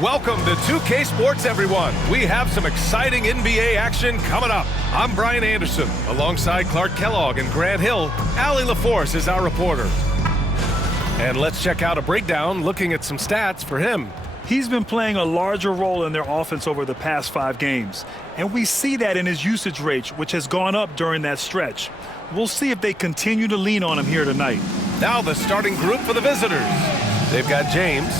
Welcome to 2K Sports, everyone. We have some exciting NBA action coming up. I'm Brian Anderson. Alongside Clark Kellogg and Grant Hill, Allie LaForce is our reporter. And let's check out a breakdown looking at some stats for him. He's been playing a larger role in their offense over the past 5 games. And we see that in his usage rate, which has gone up during that stretch. We'll see if they continue to lean on him here tonight. Now the starting group for the visitors. They've got James,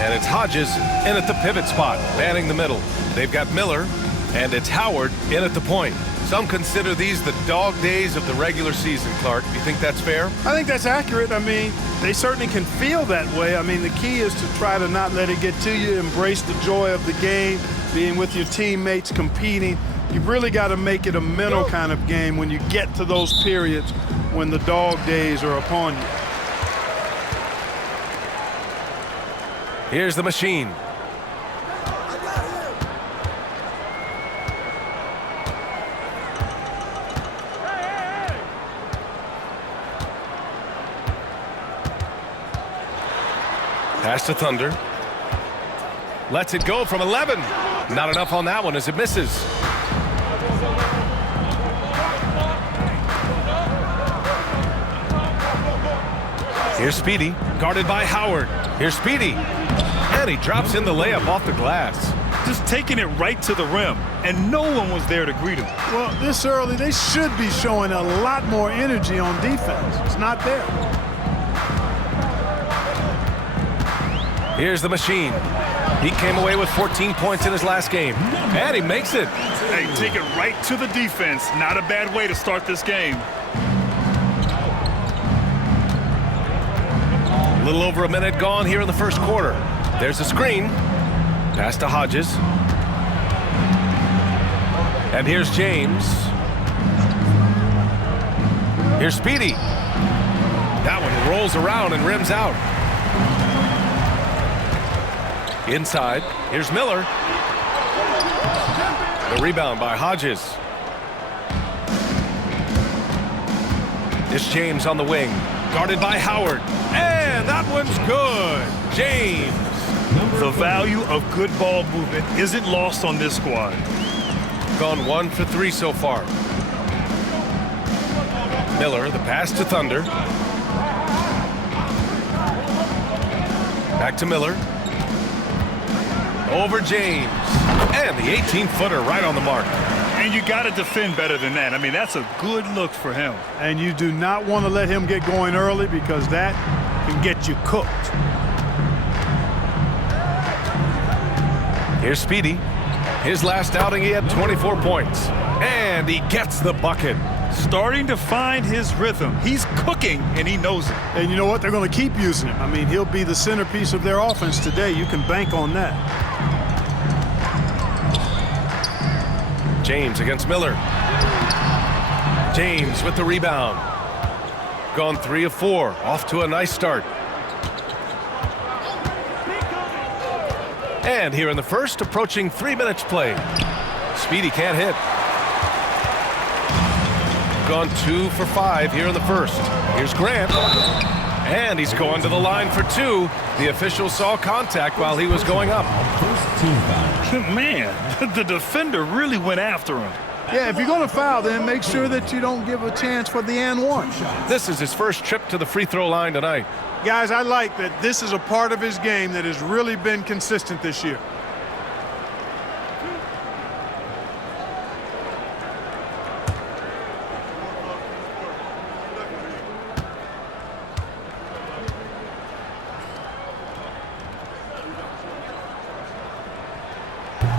and it's Hodges in at the pivot spot, manning the middle. They've got Miller, and it's Howard in at the point. Some consider these the dog days of the regular season, Clark. Do you think that's fair? I think that's accurate. I mean, they certainly can feel that way. I mean, the key is to try to not let it get to you, embrace the joy of the game, being with your teammates, competing. You've really got to make it a mental kind of game when you get to those periods when the dog days are upon you. Here's the machine. Pass to Thunder. Lets it go from 11. Not enough on that one as it misses. Here's Speedy, guarded by Howard. Here's Speedy. And he drops in the layup off the glass. Just taking it right to the rim, and no one was there to greet him. Well, this early, they should be showing a lot more energy on defense. It's not there. Here's the machine. He came away with 14 points in his last game, and he makes it. Hey, take it right to the defense. Not a bad way to start this game. A little over a minute gone here in the first quarter. There's a screen. Pass to Hodges. And here's James. Here's Speedy. That one rolls around and rims out. Inside, here's Miller. The rebound by Hodges. It's James on the wing, guarded by Howard. And that one's good. James. The value of good ball movement isn't lost on this squad. Gone 1 for 3 so far. Miller, the pass to Thunder. Back to Miller. Over James. And the 18-footer right on the mark. And you got to defend better than that. I mean, that's a good look for him. And you do not want to let him get going early because that can get you cooked. Here's Speedy. His last outing, he had 24 points. And he gets the bucket. Starting to find his rhythm. He's cooking, and he knows it. And you know what? They're going to keep using him. I mean, he'll be the centerpiece of their offense today. You can bank on that. James against Miller. James with the rebound. Gone 3 of 4. Off to a nice start. And here in the first, approaching 3 minutes played. Speedy can't hit. Gone 2 for 5 here in the first. Here's Grant. And he's going to the line for 2. The official saw contact while he was going up. Man, the defender really went after him. Yeah, if you're going to foul, then make sure that you don't give a chance for the and one. This is his first trip to the free throw line tonight. Guys, I like that this is a part of his game that has really been consistent this year.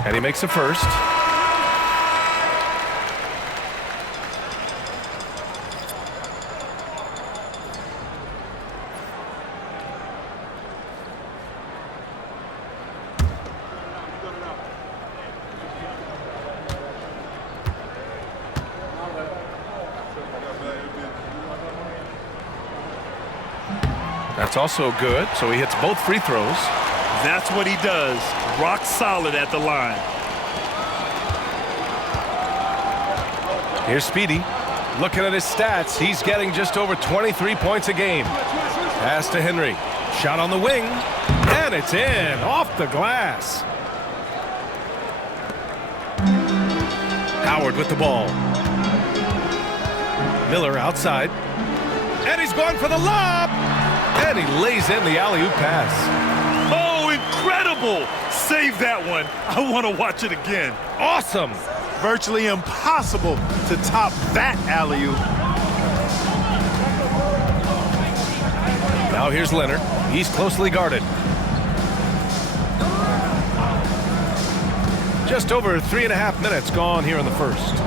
And he makes a first. That's also good, so he hits both free throws. That's what he does. Rock solid at the line. Here's Speedy. Looking at his stats, he's getting just over 23 points a game. Pass to Henry. Shot on the wing. And And it's in, off the glass. Howard with the ball. Miller outside. And he's going for the lob. And he lays in the alley-oop pass. Oh, incredible. Save that one. I want to watch it again. Awesome. Virtually impossible to top that alley-oop. Now here's Leonard. He's closely guarded. Just over 3.5 minutes gone here in the first.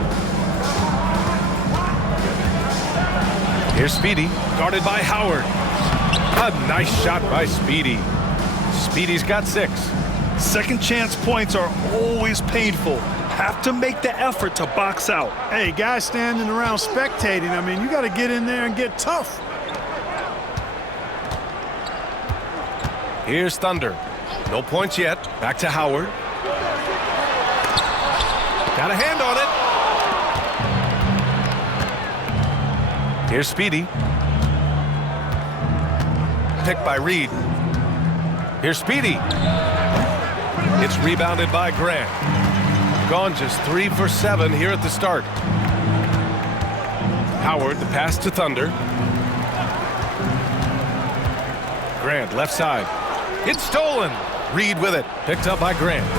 Here's Speedy, guarded by Howard. A nice shot by Speedy. Speedy's got 6. Second chance points are always painful. Have to make the effort to box out. Hey, guys standing around spectating, I mean, you got to get in there and get tough. Here's Thunder. No points yet. Back to Howard. Got a hand on it. Here's Speedy. Picked by Reed. Here's Speedy. It's rebounded by Grant. Gone just 3 for 7 here at the start. Howard, the pass to Thunder. Grant, left side. It's stolen. Reed with it. Picked up by Grant.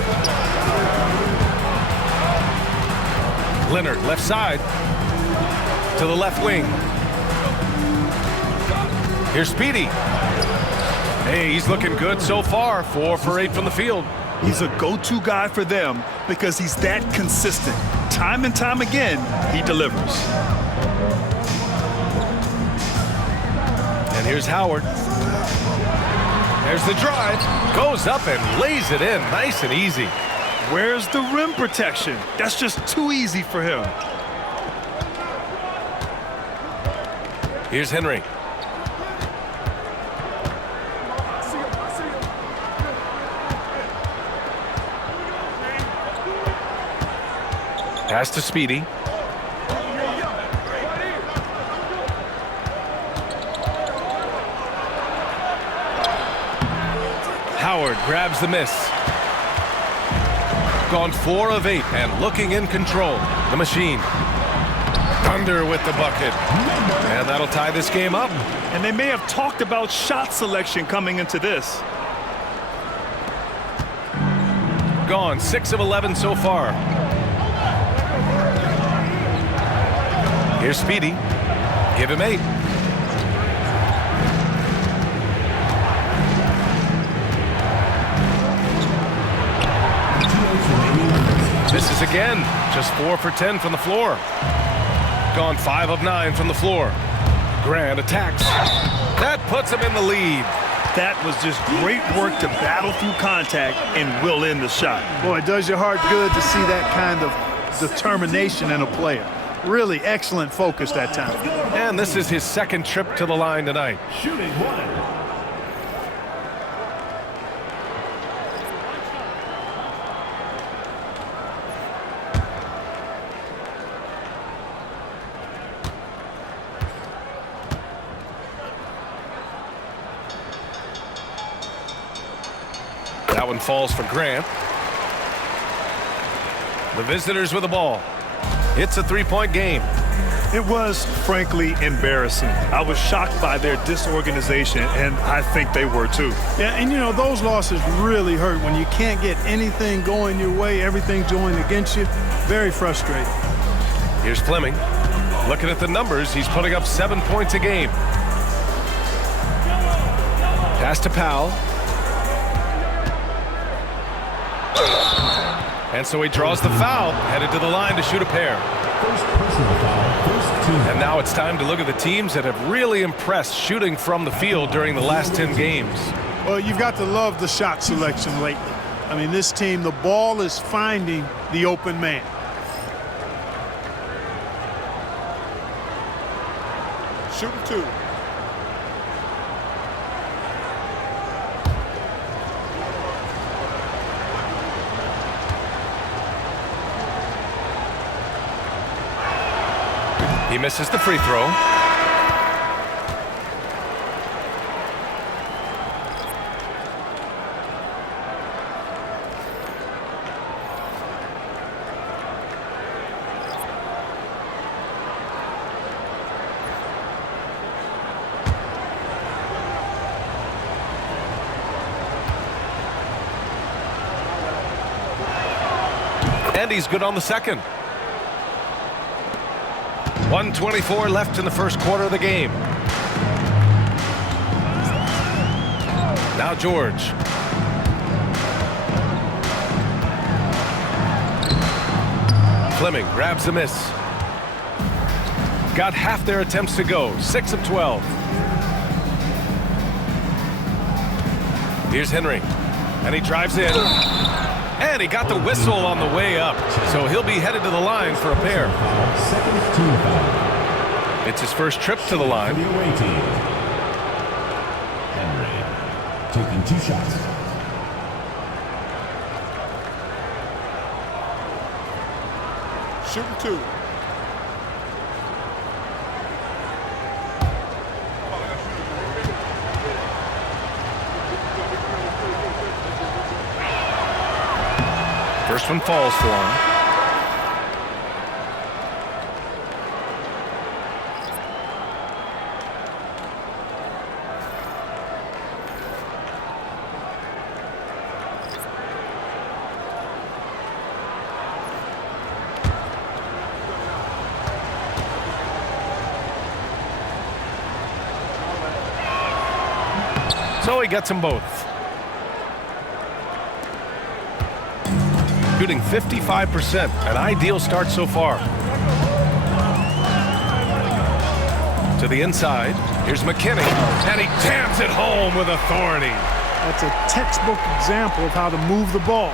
Leonard, left side. To the left wing. Here's Speedy. Hey, he's looking good so far. 4 for 8 from the field. He's a go-to guy for them because he's that consistent. Time and time again, he delivers. And here's Howard. There's the drive. Goes up and lays it in nice and easy. Where's the rim protection? That's just too easy for him. Here's Henry. Pass to Speedy. Howard grabs the miss. Gone 4 of 8 and looking in control. The machine. Thunder with the bucket. And that'll tie this game up. And they may have talked about shot selection coming into this. Gone 6 of 11 so far. Here's Speedy. Give him 8. Misses again. Just 4 for 10 from the floor. Gone 5 of 9 from the floor. Grant attacks. That puts him in the lead. That was just great work to battle through contact and will in the shot. Boy, it does your heart good to see that kind of determination in a player. Really excellent focus that time. And this is his second trip to the line tonight. Shooting 1. That one falls for Grant. The visitors with the ball. It's a 3-point game. It was, frankly, embarrassing. I was shocked by their disorganization, and I think they were too. Yeah, and you know, those losses really hurt when you can't get anything going your way, everything's going against you. Very frustrating. Here's Fleming. Looking at the numbers, he's putting up 7 points a game. Pass to Powell. And so he draws the foul, headed to the line to shoot a pair. First personal foul, first team. And now it's time to look at the teams that have really impressed shooting from the field during the last 10 games. Well, you've got to love the shot selection lately. I mean, this team, the ball is finding the open man. Shooting 2. He misses the free throw. And he's good on the second. 1:24 left in the first quarter of the game. Now George. Fleming grabs the miss. Got half their attempts to go. 6 of 12. Here's Henry. And he drives in. And he got the whistle on the way up. So he'll be headed to the line for a pair. Second team foul. It's his first trip to the line. For the away team. Henry taking 2 shots. Shooting 2. First one falls for him. So he gets them both. Shooting 55%, an ideal start so far. To the inside, here's McKinney, and he jams it home with authority. That's a textbook example of how to move the ball.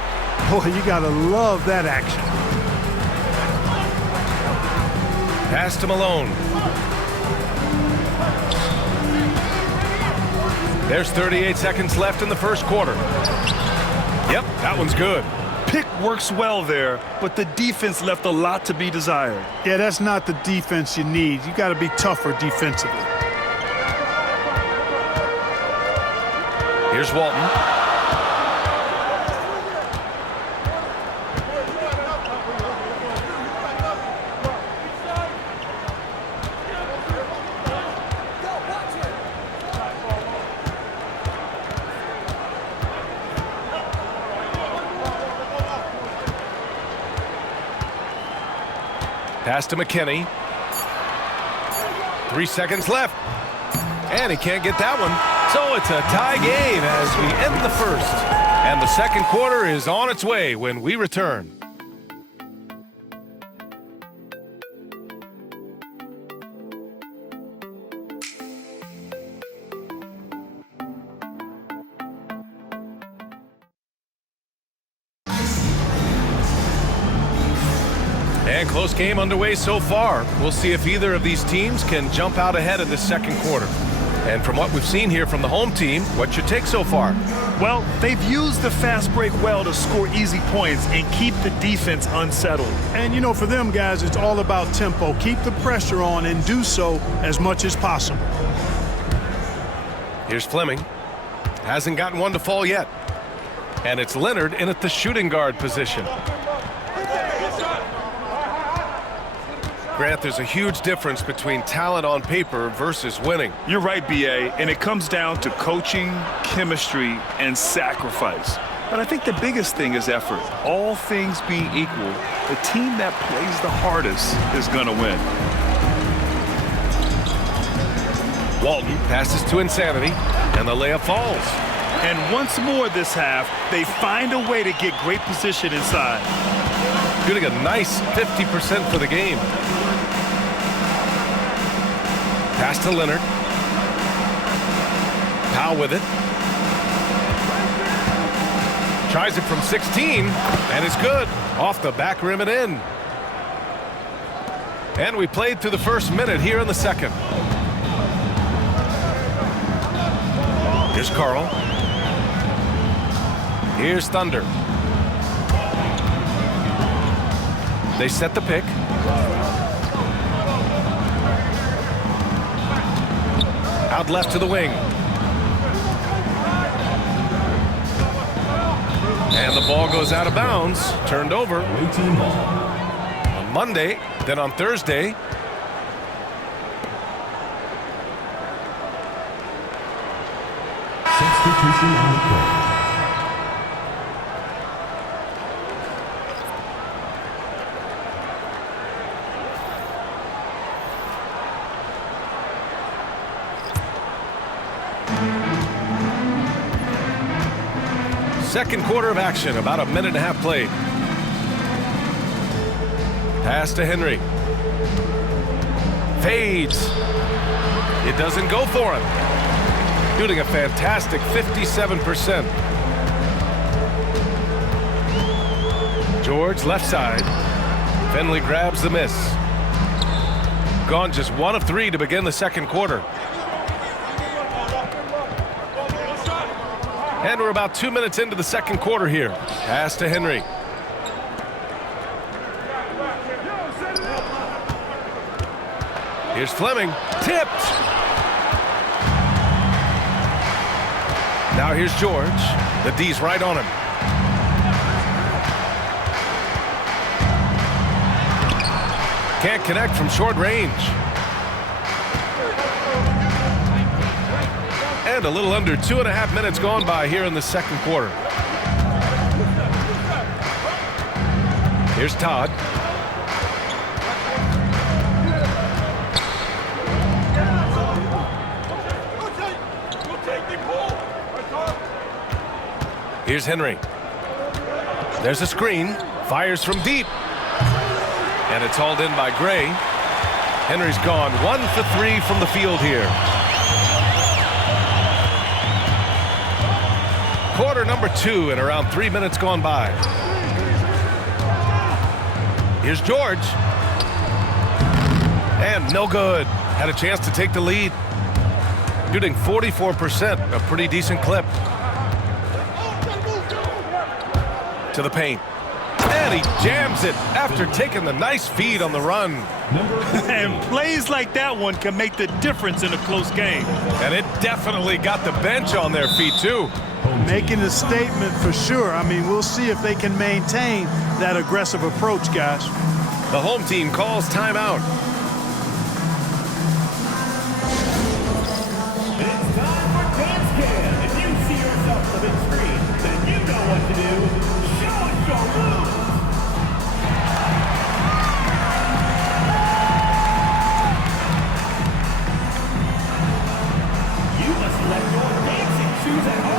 Boy, you gotta love that action. Pass to Malone. There's 38 seconds left in the first quarter. Yep, that one's good. Pick works well there, but the defense left a lot to be desired. Yeah, that's not the defense you need. You gotta be tougher defensively. Here's Walton. Pass to McKinney. 3 seconds left. And he can't get that one. So it's a tie game as we end the first. And the second quarter is on its way when we return. And close game underway so far. We'll see if either of these teams can jump out ahead in this second quarter. And from what we've seen here from the home team, what's your take so far? Well, they've used the fast break well to score easy points and keep the defense unsettled. And, you know, for them guys, it's all about tempo. Keep the pressure on and do so as much as possible. Here's Fleming. Hasn't gotten one to fall yet. And it's Leonard in at the shooting guard position. Grant, there's a huge difference between talent on paper versus winning. You're right, B.A., and it comes down to coaching, chemistry, and sacrifice. But I think the biggest thing is effort. All things being equal, the team that plays the hardest is going to win. Walton passes to Insanity, and the layup falls. And once more this half, they find a way to get great position inside. Shooting a nice 50% for the game. Pass to Leonard. Powell with it. Tries it from 16, and it's good. Off the back rim and in. And we played through the first minute here in the second. Here's Carl. Here's Thunder. They set the pick. Out left to the wing. And the ball goes out of bounds. Turned over. On Monday, then on Thursday. Substitution on the court. Second quarter of action, about a minute and a half played. Pass to Henry. Fades. It doesn't go for him. Shooting a fantastic 57%. George left side. Finley grabs the miss. Gone just 1 of 3 to begin the second quarter. And we're about 2 minutes into the second quarter here. Pass to Henry. Here's Fleming. Tipped. Now here's George. The D's right on him. Can't connect from short range. And a little under 2.5 minutes gone by here in the second quarter. Here's Todd. Here's Henry. There's a screen. Fires from deep. And it's hauled in by Gray. Henry's gone 1 for 3 from the field here. Quarter number 2 and around 3 minutes gone by. Here's George. And no good. Had a chance to take the lead. Shooting 44%, a pretty decent clip. To the paint. And he jams it after taking the nice feed on the run. And plays like that one can make the difference in a close game. And it definitely got the bench on their feet, too. Making a statement for sure. I mean, we'll see if they can maintain that aggressive approach, guys. The home team calls timeout. It's time for Dance Cam. If you see yourself on the big screen, then you know what to do. Show us your moves. You must let your dancing shoes at home.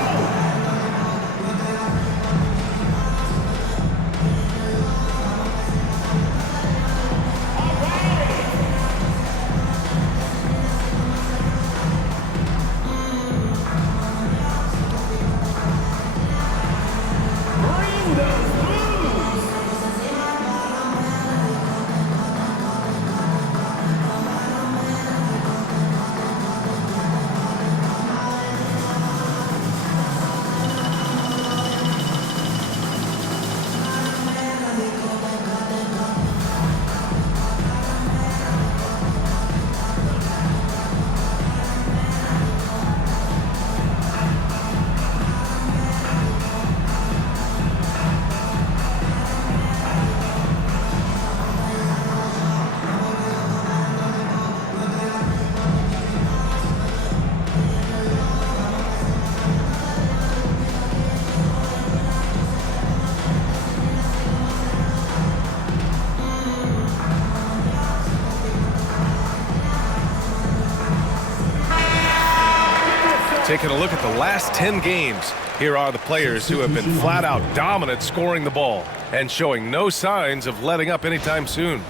Taking a look at the last 10 games, here are the players who have been flat out dominant scoring the ball and showing no signs of letting up anytime soon.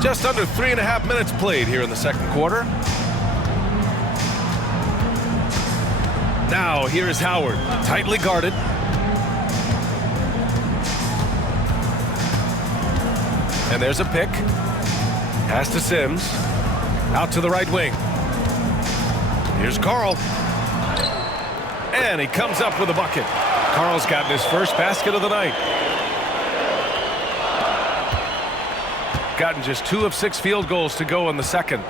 Just under 3.5 minutes played here in the second quarter. Now, here is Howard, tightly guarded. And there's a pick. Pass to Sims. Out to the right wing. Here's Carl. And he comes up with a bucket. Carl's gotten his first basket of the night. Gotten just 2 of 6 field goals to go in the second.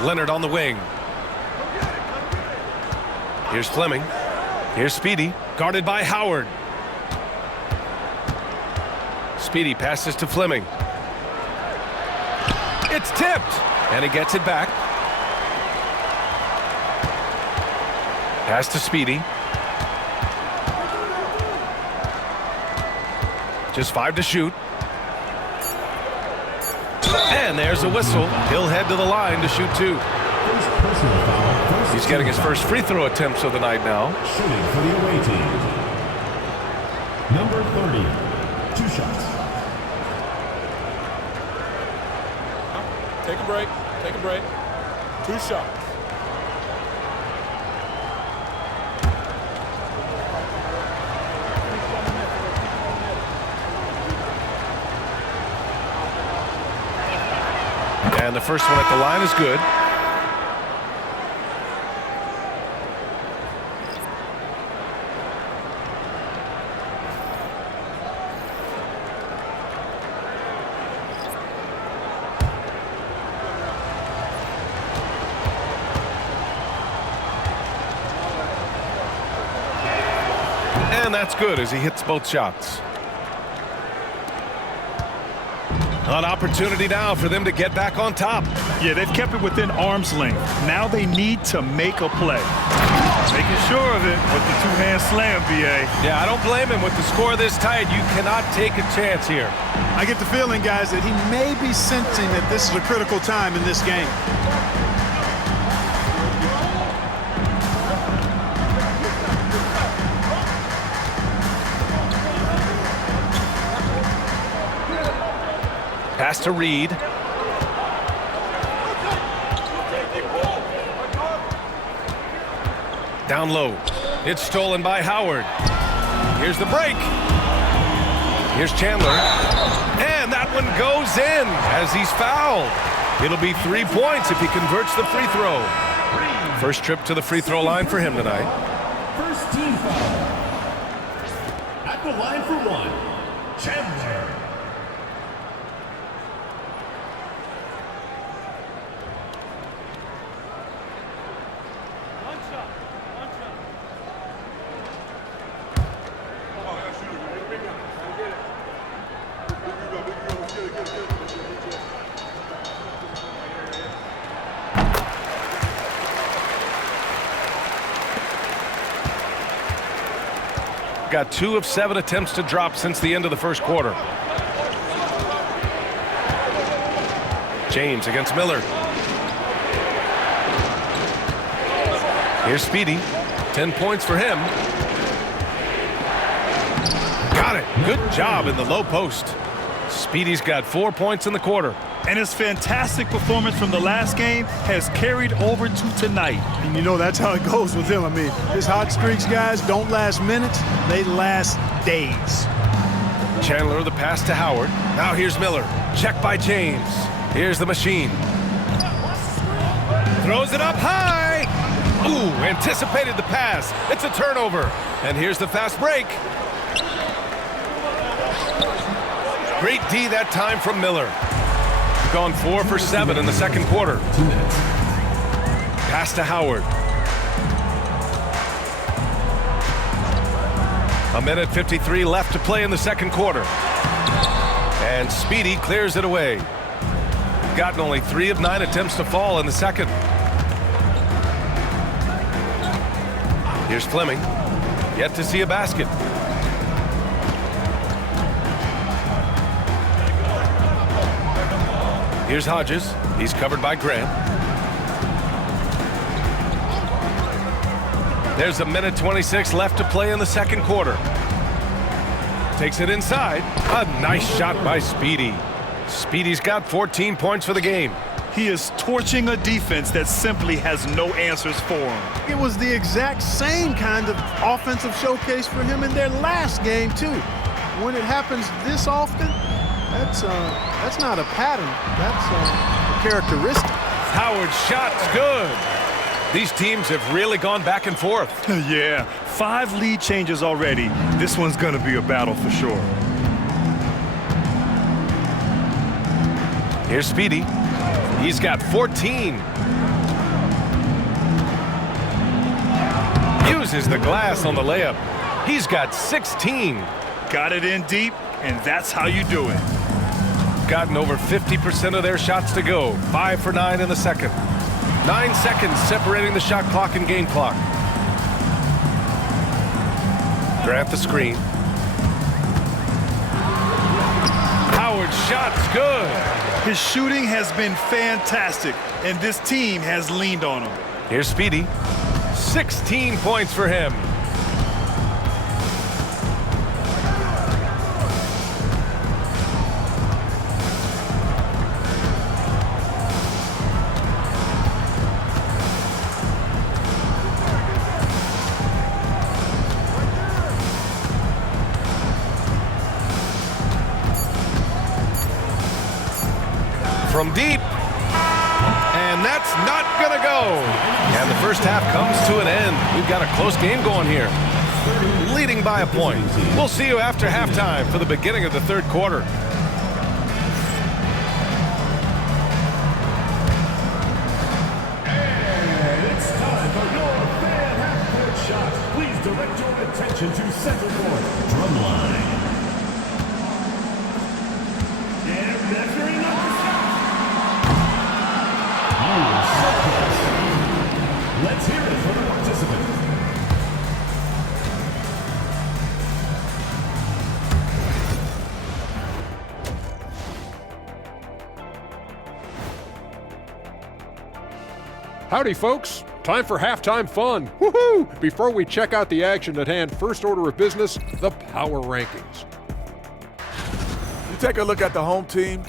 Leonard on the wing. Here's Fleming. Here's Speedy, guarded by Howard. Speedy passes to Fleming. It's tipped, and he gets it back. Pass to Speedy. Just 5 to shoot. And there's a whistle. He'll head to the line to shoot 2. First personal foul. First He's getting his team first free throw attempts of the night now. foul. Shooting for the away team. Number 30. 2 shots. Take a break. Take a break. 2 shots. And the first one at the line is good. And that's good as he hits both shots. An opportunity now for them to get back on top. Yeah, they've kept it within arm's length. Now they need to make a play. Making sure of it with the two-hand slam, B.A. Yeah, I don't blame him with the score this tight. You cannot take a chance here. I get the feeling, guys, that he may be sensing that this is a critical time in this game. Pass to Reed. Down low. It's stolen by Howard. Here's the break. Here's Chandler. And that one goes in as he's fouled. It'll be 3 points if he converts the free throw. First trip to the free throw line for him tonight. First team foul. At the line for 1. Chandler. Got 2 of 7 attempts to drop since the end of the first quarter. James against Miller. Here's Speedy. 10 points for him. Got it. Good job in the low post. Speedy's got 4 points in the quarter. And his fantastic performance from the last game has carried over to tonight. And you know that's how it goes with him. I mean, his hot streaks, guys, don't last minutes. They last days. Chandler, the pass to Howard. Now here's Miller. Check by James. Here's the machine. Throws it up high. Ooh, anticipated the pass. It's a turnover. And here's the fast break. Great D that time from Miller. Gone 4 for 7 in the second quarter. 2 minutes. Pass to Howard. A minute 53 left to play in the second quarter. And Speedy clears it away. Gotten only 3 of 9 attempts to fall in the second. Here's Fleming. Yet to see a basket. Here's Hodges. He's covered by Grant. There's a minute 26 left to play in the second quarter. Takes it inside. A nice shot by Speedy. Speedy's got 14 points for the game. He is torching a defense that simply has no answers for him. It was the exact same kind of offensive showcase for him in their last game, too. When it happens this often, that's not a pattern. That's a characteristic. Howard's shot's good. These teams have really gone back and forth. Yeah, 5 lead changes already. This one's going to be a battle for sure. Here's Speedy. He's got 14. Uses the glass on the layup. He's got 16. Got it in deep, and that's how you do it. Gotten over 50% of their shots to go. 5 for 9 in the second. 9 seconds separating the shot clock and game clock. Grant the screen. shot's good. His shooting has been fantastic, and this team has leaned on him. Here's Speedy. 16 points for him. From deep, and that's not gonna go. And the first half comes to an end. We've got a close game going here, leading by a point. We'll see you after halftime for the beginning of the third quarter. And it's time for your fan half-court shot. Please direct your attention to center court. Drumline. And measuring up the shot. So close. Let's hear it for the participant. Howdy, folks. Time for halftime fun. Woohoo! Before we check out the action at hand, first order of business, the power rankings. You take a look at the home team,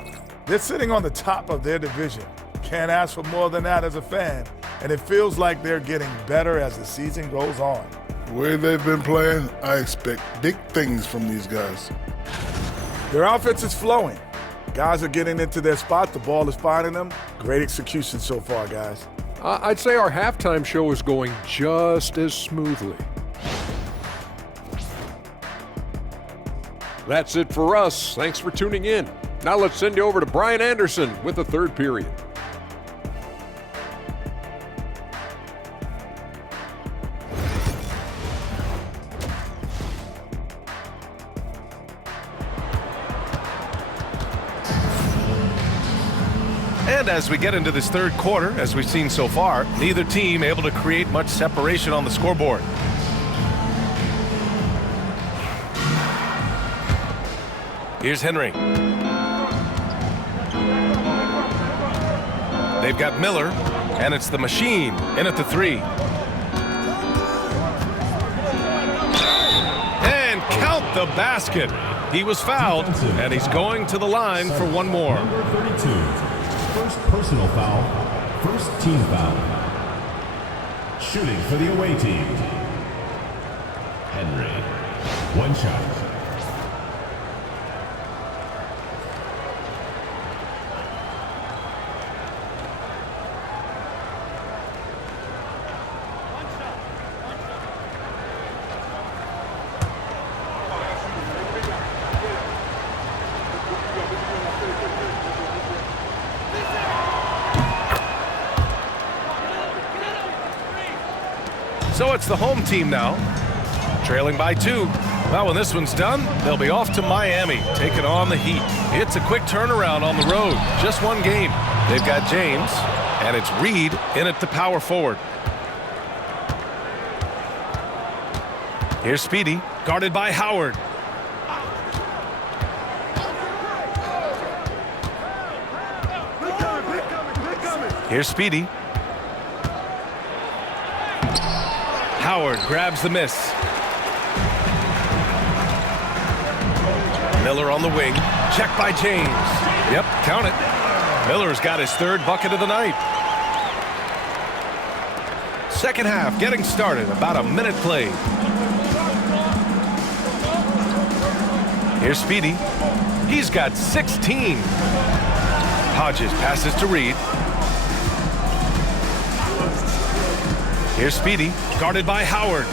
they're sitting on the top of their division. Can't ask for more than that as a fan, and it feels like they're getting better as the season goes on. The way they've been playing, I expect big things from these guys. Their offense is flowing. Guys are getting into their spot. The ball is finding them. Great execution so far, guys. I'd say our halftime show is going just as smoothly. That's it for us. Thanks for tuning in. Now let's send you over to Brian Anderson with the third period. And as we get into this third quarter, as we've seen so far, neither team able to create much separation on the scoreboard. Here's Henry. They've got Miller, and it's the machine in at the three. And count the basket. He was fouled, and he's going to the line for one more. Number 32. First personal foul, first team foul. Shooting for the away team. Henry. One shot. So it's the home team now, trailing by 2. Well, when this one's done, they'll be off to Miami, taking on the Heat. It's a quick turnaround on the road, just one game. They've got James, and it's Reed in at the power forward. Here's Speedy, guarded by Howard. Here's Speedy. Howard grabs the miss. Miller on the wing. Check by James. Yep, count it. Miller's got his third bucket of the night. Second half getting started. About a minute played. Here's Speedy. He's got 16. Hodges passes to Reed. Here's Speedy, guarded by Howard.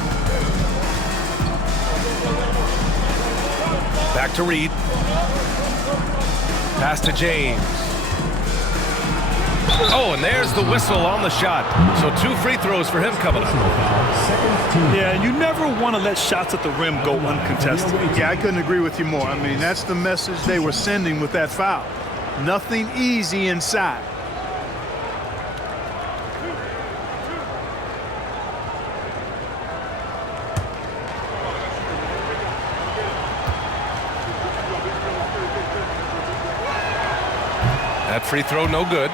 Back to Reed. Pass to James. Oh, and there's the whistle on the shot. So 2 free throws for him coming up. Yeah, you never want to let shots at the rim go uncontested. Yeah, I couldn't agree with you more. I mean, that's the message they were sending with that foul. Nothing easy inside. free throw, no good.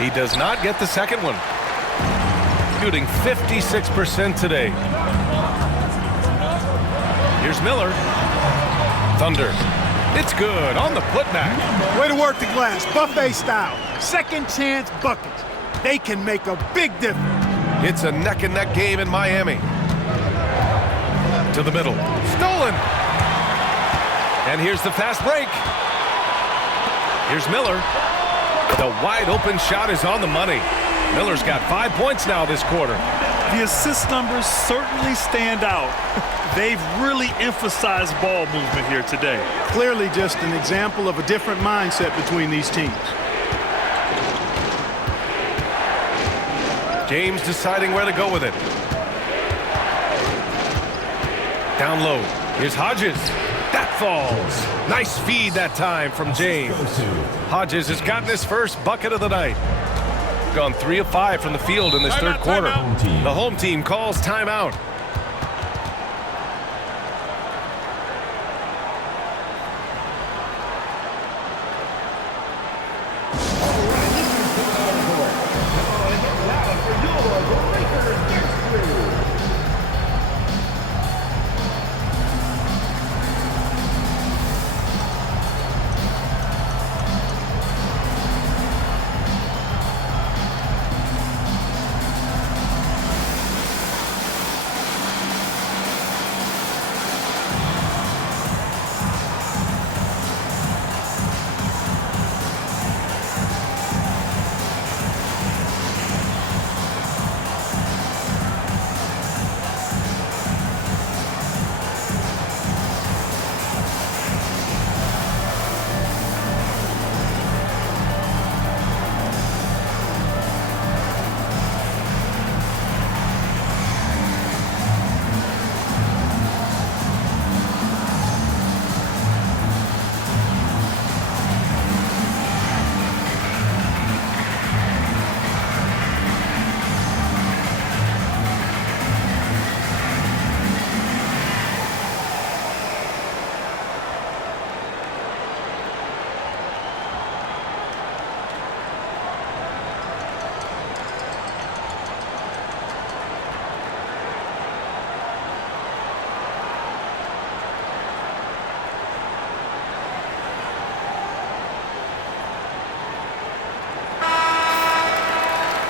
He does not get the second one. Shooting 56% today. Here's Miller. Thunder. It's good on the putback. Way to work the glass, buffet style. Second chance buckets. They can make a big difference. It's a neck-and-neck game in Miami. To the middle. Stolen. And here's the fast break. Here's Miller. The wide-open shot is on the money. Miller's got 5 points now this quarter. The assist numbers certainly stand out. They've really emphasized ball movement here today. Clearly just an example of a different mindset between these teams. James deciding where to go with it. Down low. Here's Hodges. That falls. Nice feed that time from James. Hodges has gotten his first bucket of the night. Gone 3 of 5 from the field in this third quarter. The home team calls timeout.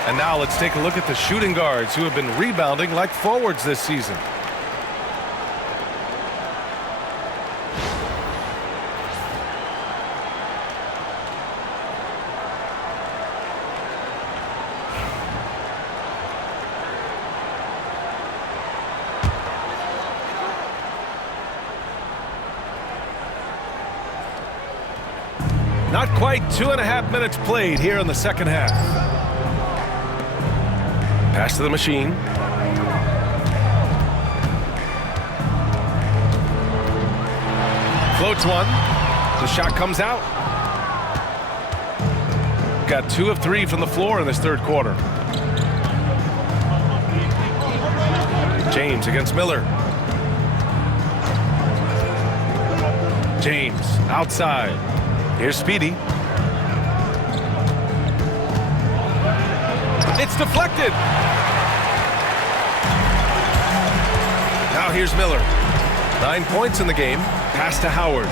And now let's take a look at the shooting guards who have been rebounding like forwards this season. Not quite 2.5 minutes played here in the second half. Pass to the machine. Floats one. The shot comes out. Got 2 of 3 from the floor in this third quarter. James against Miller. James outside. Here's Speedy. It's deflected. Now here's Miller. 9 points in the game. Pass to Howard.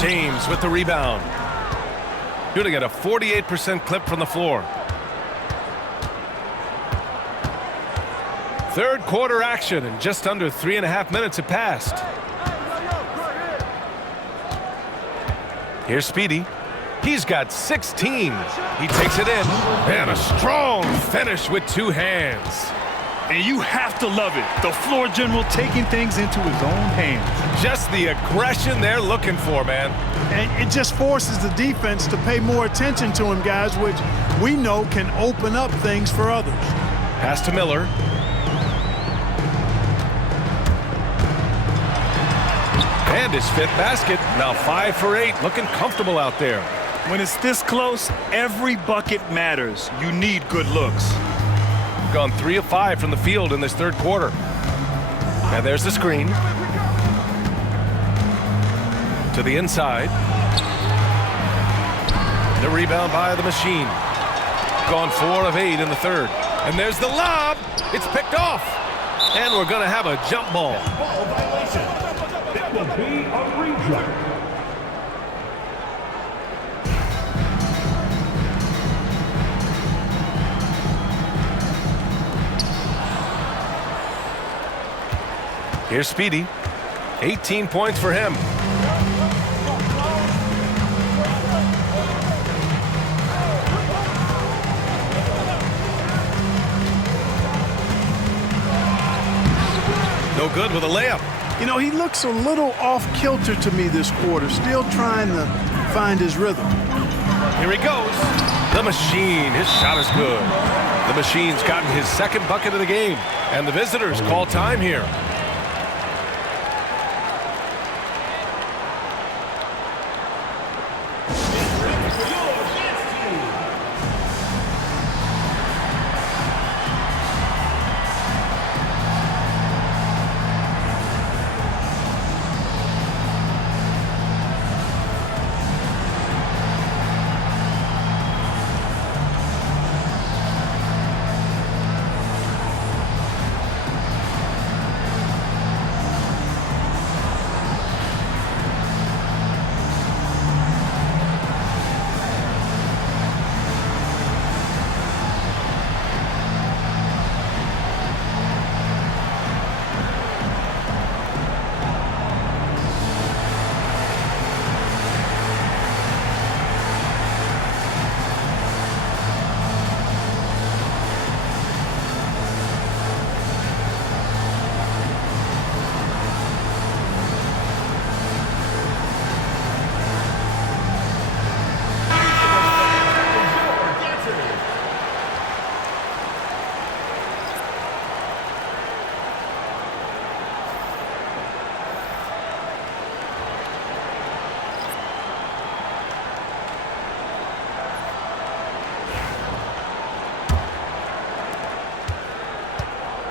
James with the rebound. Shooting at a 48% clip from the floor. Third quarter action, and just under 3.5 minutes have passed. Here's Speedy. He's got 16. He takes it in. And a strong finish with 2 hands. And you have to love it. The floor general taking things into his own hands. Just the aggression they're looking for, man. And it just forces the defense to pay more attention to him, guys, which we know can open up things for others. Pass to Miller. And his 5th basket. Now 5 for 8. Looking comfortable out there. When it's this close, every bucket matters. You need good looks. Gone 3 of 5 from the field in this 3rd quarter. And there's the screen. To the inside. The rebound by the machine. Gone 4 of 8 in the 3rd. And there's the lob. It's picked off. And we're going to have a jump ball. Ball violation. It will be a reject. Here's Speedy. 18 points for him. No good with a layup. You know, he looks a little off kilter to me this quarter, still trying to find his rhythm. Here he goes. The machine. His shot is good. The machine's gotten his 2nd bucket of the game. And the visitors call time here.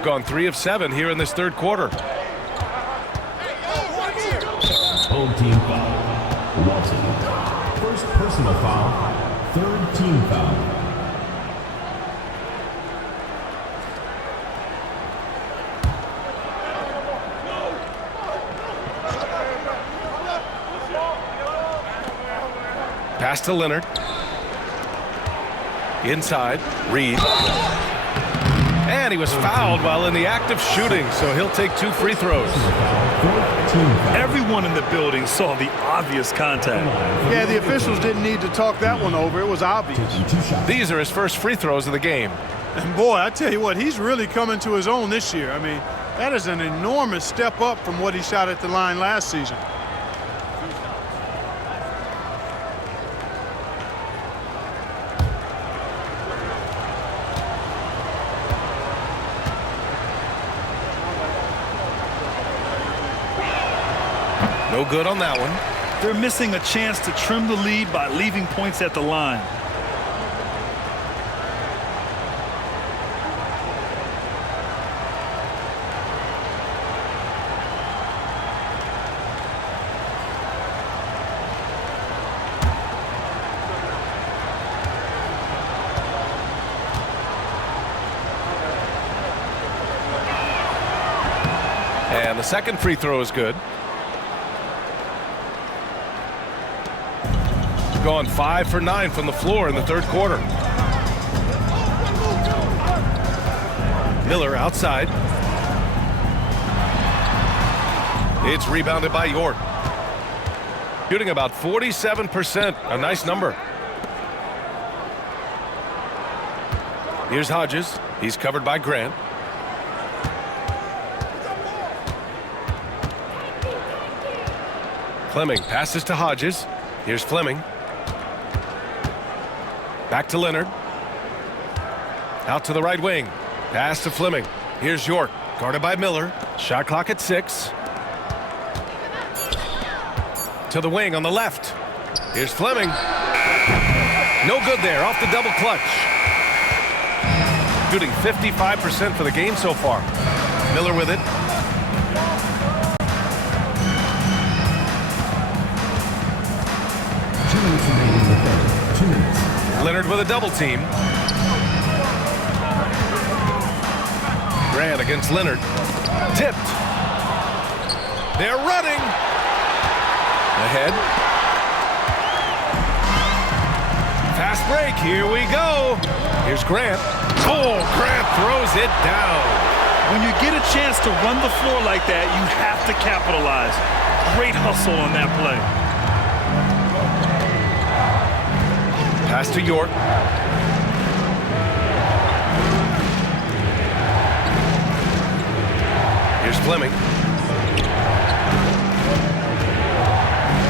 Gone 3 of 7 here in this 3rd quarter. Home team foul. Walton. First personal foul. 3rd team foul. Pass to Leonard. Inside. Reed. And he was fouled while in the act of shooting, so he'll take 2 free throws. Everyone in the building saw the obvious contact. Yeah, the officials didn't need to talk that one over. It was obvious. These are his first free throws of the game. And boy, I tell you what, he's really coming to his own this year. I mean, that is an enormous step up from what he shot at the line last season. No good on that one. They're missing a chance to trim the lead by leaving points at the line. And the second free throw is good. Gone 5 for 9 from the floor in the 3rd quarter. Miller outside. It's rebounded by York. Shooting about 47%, a nice number. Here's Hodges. He's covered by Grant. Fleming passes to Hodges. Here's Fleming. Back to Leonard. Out to the right wing. Pass to Fleming. Here's York. Guarded by Miller. Shot clock at 6. To the wing on the left. Here's Fleming. No good there, off the double clutch. Shooting 55% for the game so far. Miller with it. Leonard with a double team. Grant against Leonard. Tipped. They're running. Ahead. Fast break. Here we go. Here's Grant. Oh, Grant throws it down. When you get a chance to run the floor like that, you have to capitalize. Great hustle on that play. Pass to York. Here's Fleming.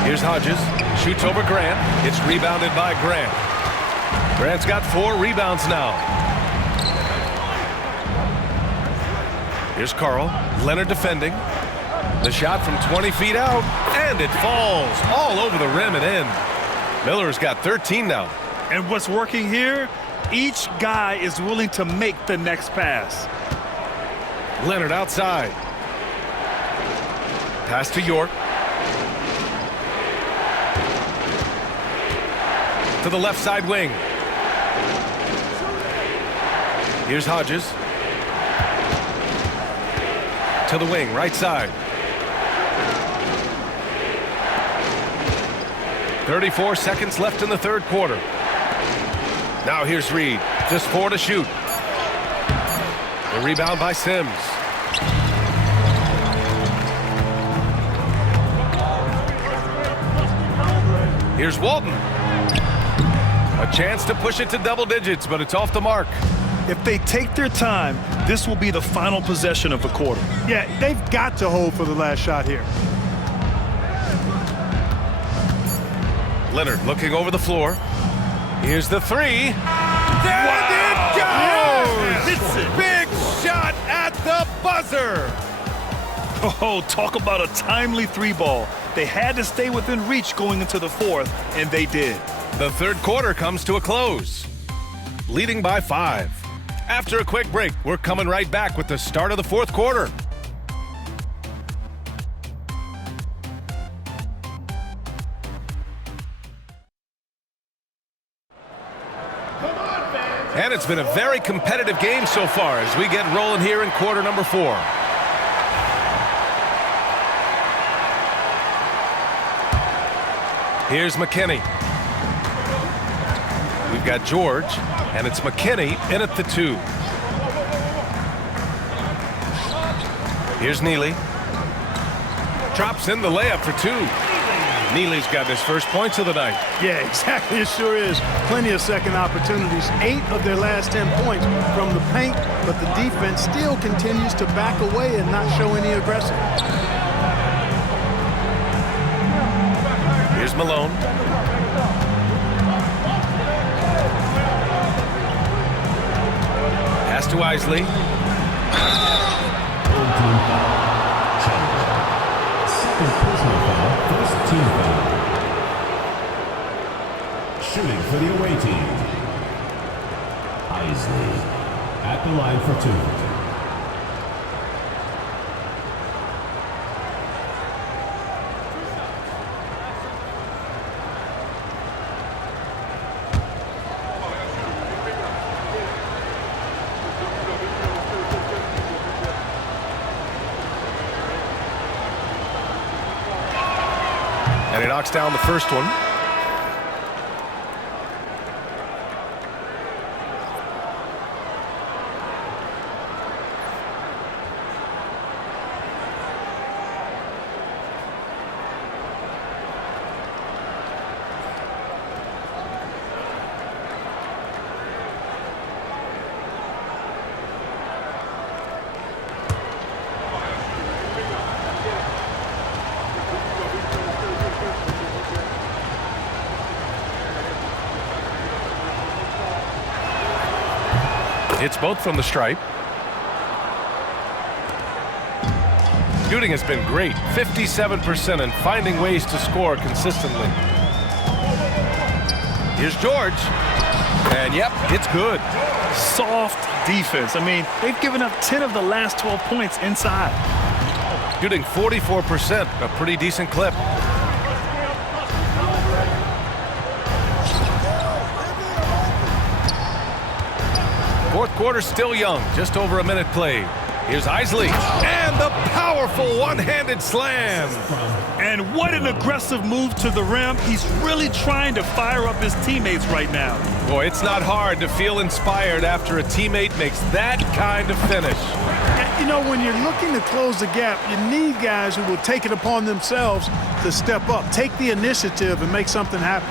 Here's Hodges. Shoots over Grant. It's rebounded by Grant. Grant's got 4 rebounds now. Here's Carl. Leonard defending. The shot from 20 feet out. And it falls all over the rim and in. Miller's got 13 now. And what's working here, each guy is willing to make the next pass. Leonard outside. Pass to York. To the left side wing. Here's Hodges. To the wing, right side. 34 seconds left in the third quarter. Now here's Reed. Just 4 to shoot. The rebound by Sims. Here's Walton. A chance to push it to double digits, but it's off the mark. If they take their time, this will be the final possession of the quarter. Yeah, they've got to hold for the last shot here. Leonard looking over the floor. Here's the 3. There it goes! Hits it. Big shot at the buzzer. Oh, talk about a timely 3-ball. They had to stay within reach going into the fourth, and they did. The third quarter comes to a close, leading by 5. After a quick break, we're coming right back with the start of the fourth quarter. And it's been a very competitive game so far as we get rolling here in quarter number 4. Here's McKinney. We've got George, and it's McKinney in at the 2. Here's Neely. Drops in the layup for 2. Neely's got his first points of the night. Yeah, exactly. It sure is. Plenty of second opportunities. 8 of their last 10 points from the paint, but the defense still continues to back away and not show any aggression. Here's Malone. Pass to Isley. Second personal foul, first team foul. Shooting for the away team. Isley at the line for 2. And he knocks down the first one. It's both from the stripe. Shooting has been great, 57%, and finding ways to score consistently. Here's George. And yep, it's good. Soft defense. I mean, they've given up 10 of the last 12 points inside. Shooting 44%, a pretty decent clip. Fourth quarter still young, just over a minute played. Here's Isley, and the powerful one-handed slam. And what an aggressive move to the rim. He's really trying to fire up his teammates right now. Boy, it's not hard to feel inspired after a teammate makes that kind of finish. You know, when you're looking to close the gap, you need guys who will take it upon themselves to step up, take the initiative, and make something happen.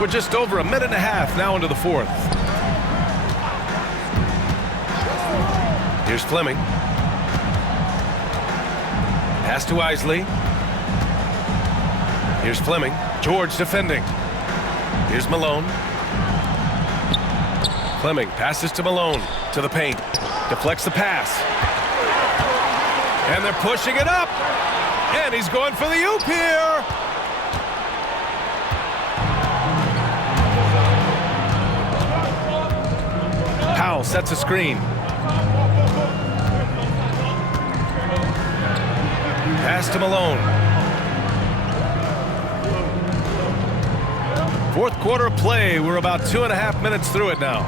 We're just over a minute and a half now into the fourth. Here's Fleming. Pass to Isley. Here's Fleming. George defending. Here's Malone. Fleming passes to Malone. To the paint. Deflects the pass. And they're pushing it up. And he's going for the oop here. Powell sets a screen. Pass to Malone. Fourth quarter of play. We're about 2.5 minutes through it now.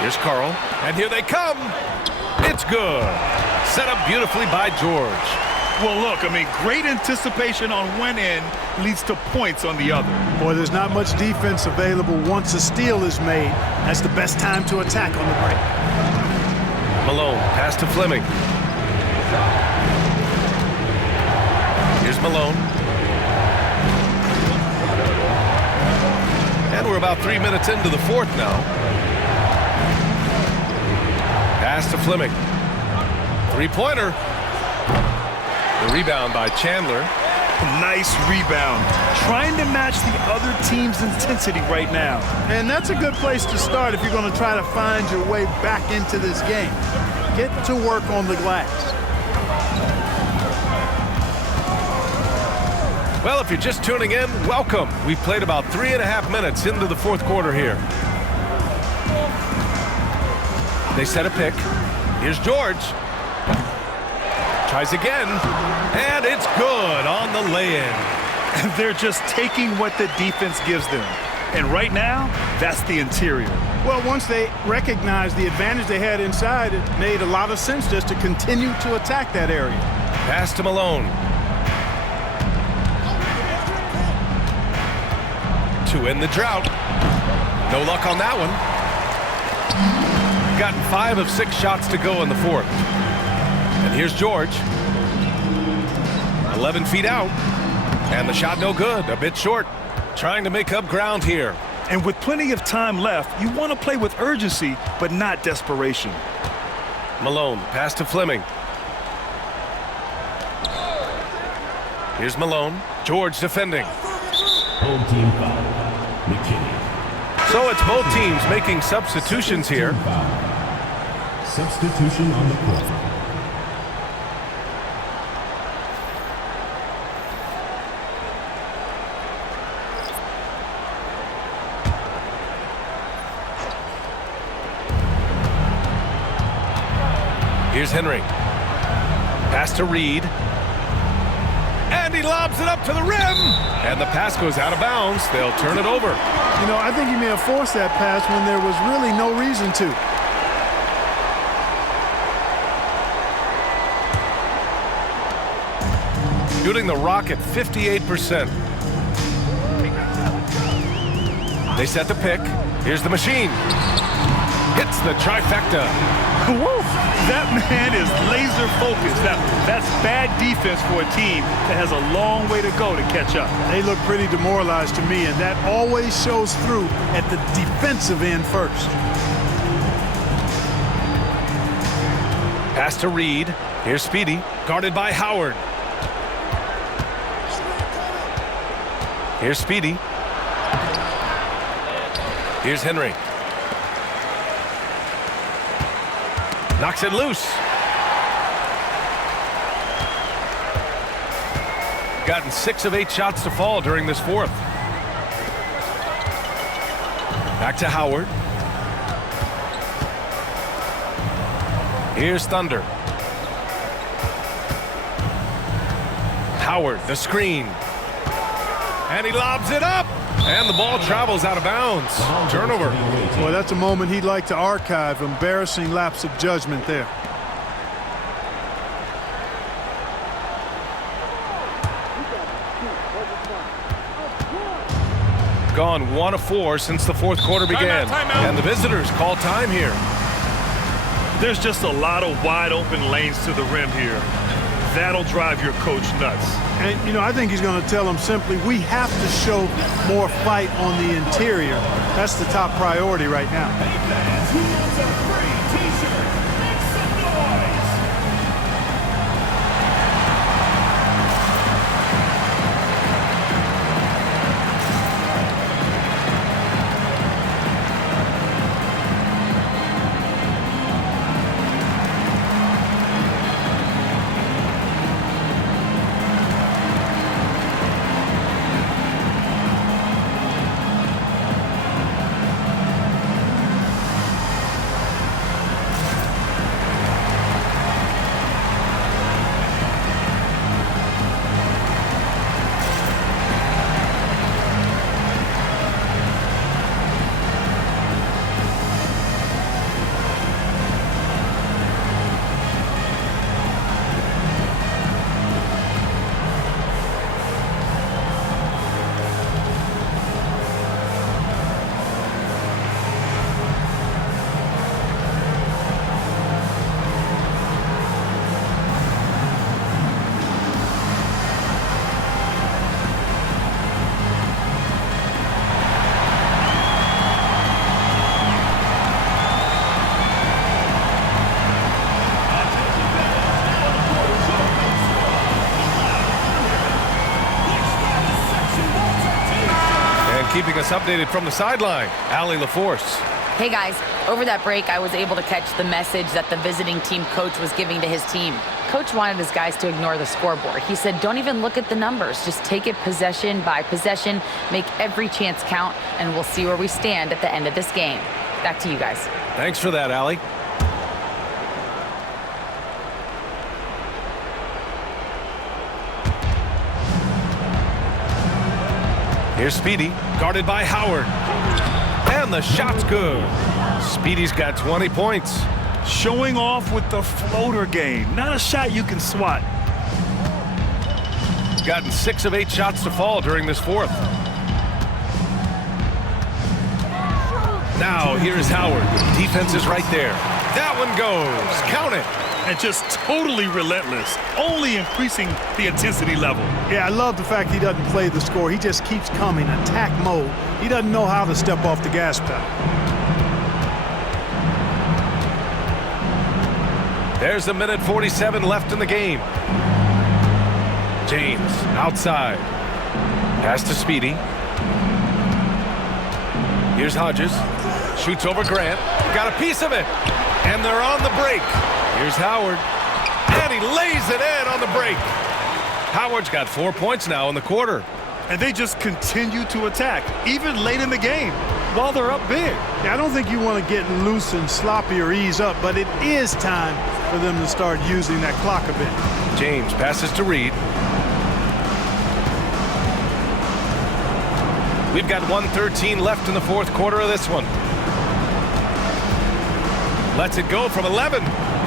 Here's Carl. And here they come. It's good. Set up beautifully by George. Well, look, I mean, great anticipation on one end leads to points on the other. Boy, there's not much defense available once a steal is made. That's the best time to attack on the break. Malone, pass to Fleming. Here's Malone. And we're about 3 minutes into the fourth now. Pass to Fleming. Three-pointer. The rebound by Chandler. Nice rebound. Trying to match the other team's intensity right now. And that's a good place to start if you're going to try to find your way back into this game. Get to work on the glass. Well, if you're just tuning in, welcome. We've played about 3.5 minutes into the fourth quarter here. They set a pick. Here's George. Tries again, and it's good on the lay-in. They're just taking what the defense gives them. And right now, that's the interior. Well, once they recognized the advantage they had inside, it made a lot of sense just to continue to attack that area. Pass to Malone. To end the drought. No luck on that one. Gotten 5 of 6 shots to go in the fourth. And here's George. 11 feet out. And the shot no good. A bit short. Trying to make up ground here. And with plenty of time left, you want to play with urgency, but not desperation. Malone, pass to Fleming. Here's Malone. George defending. Home team foul. McKinney. So it's both teams making substitutions here. Substitution on the court. Here's Henry. Pass to Reed. And he lobs it up to the rim. And the pass goes out of bounds. They'll turn it over. You know, I think he may have forced that pass when there was really no reason to. Shooting the rock at 58%. They set the pick. Here's the machine. Hits the trifecta. Woo! That man is laser focused. Now, that's bad defense for a team that has a long way to go to catch up. They look pretty demoralized to me, and that always shows through at the defensive end first. Pass to Reed. Here's Speedy. Guarded by Howard. Here's Speedy. Here's Henry. Knocks it loose. Gotten 6 of 8 shots to fall during this fourth. Back to Howard. Here's Thunder. Howard, the screen. And he lobs it up. And the ball travels out of bounds. Turnover. Well, that's a moment he'd like to archive. Embarrassing lapse of judgment there. Gone 1 of 4 since the fourth quarter began. Timeout. And the visitors call time here. There's just a lot of wide open lanes to the rim here. That'll drive your coach nuts. And, you know, I think he's going to tell them simply, we have to show more fight on the interior. That's the top priority right now. Fans, who wants a free t-shirt? Make some noise! Keeping us updated from the sideline, Allie LaForce. Hey guys, over that break, I was able to catch the message that the visiting team coach was giving to his team. Coach wanted his guys to ignore the scoreboard. He said, don't even look at the numbers. Just take it possession by possession, make every chance count, and we'll see where we stand at the end of this game. Back to you guys. Thanks for that, Allie. Here's Speedy, guarded by Howard. And the shot's good. Speedy's got 20 points. Showing off with the floater game. Not a shot you can swat. Gotten 6 of 8 shots to fall during this fourth. Now here's Howard. Defense is right there. That one goes. Count it. And just totally relentless, only increasing the intensity level. Yeah, I love the fact he doesn't play the score. He just keeps coming, attack mode. He doesn't know how to step off the gas pedal. There's a minute 47 left in the game. James outside. Pass to Speedy. Here's Hodges. Shoots over Grant. Got a piece of it. And they're on the break. Here's Howard. And he lays it in on the break. Howard's got 4 points now in the quarter. And they just continue to attack, even late in the game, while they're up big. Yeah, I don't think you want to get loose and sloppy or ease up, but it is time for them to start using that clock a bit. James passes to Reed. We've got 1:13 left in the fourth quarter of this one. Lets it go from 11.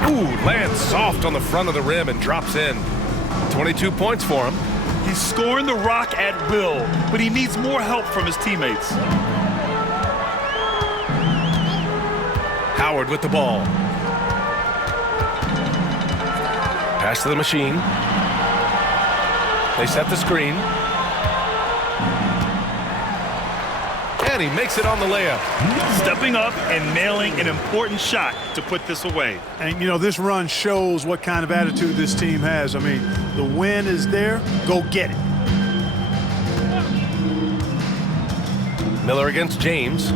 Ooh, lands soft on the front of the rim and drops in. 22 points for him. He's scoring the rock at will, but he needs more help from his teammates. Howard with the ball. Pass to the machine. They set the screen. And he makes it on the layup. Stepping up and nailing an important shot to put this away. And, you know, this run shows what kind of attitude this team has. I mean, the win is there. Go get it. Miller against James.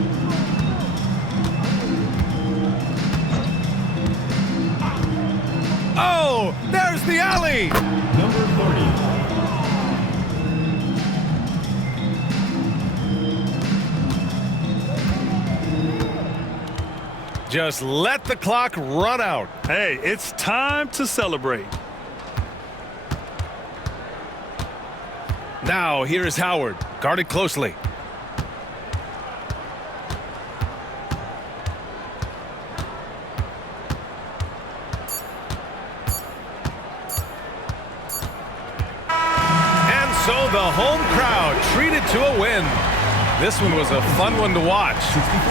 Oh, there's the alley. Number 30. Just let the clock run out. Hey, it's time to celebrate. Now, here's Howard, guarded closely. And so the home crowd treated to a win. This one was a fun one to watch.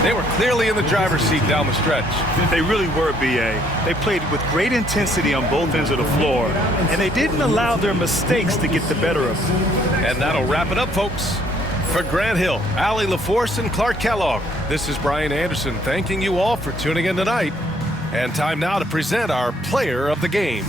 They were clearly in the driver's seat down the stretch. They really were, B.A. They played with great intensity on both ends of the floor, and they didn't allow their mistakes to get the better of them. And that'll wrap it up, folks. For Grant Hill, Allie LaForce, and Clark Kellogg, this is Brian Anderson thanking you all for tuning in tonight. And time now to present our player of the game.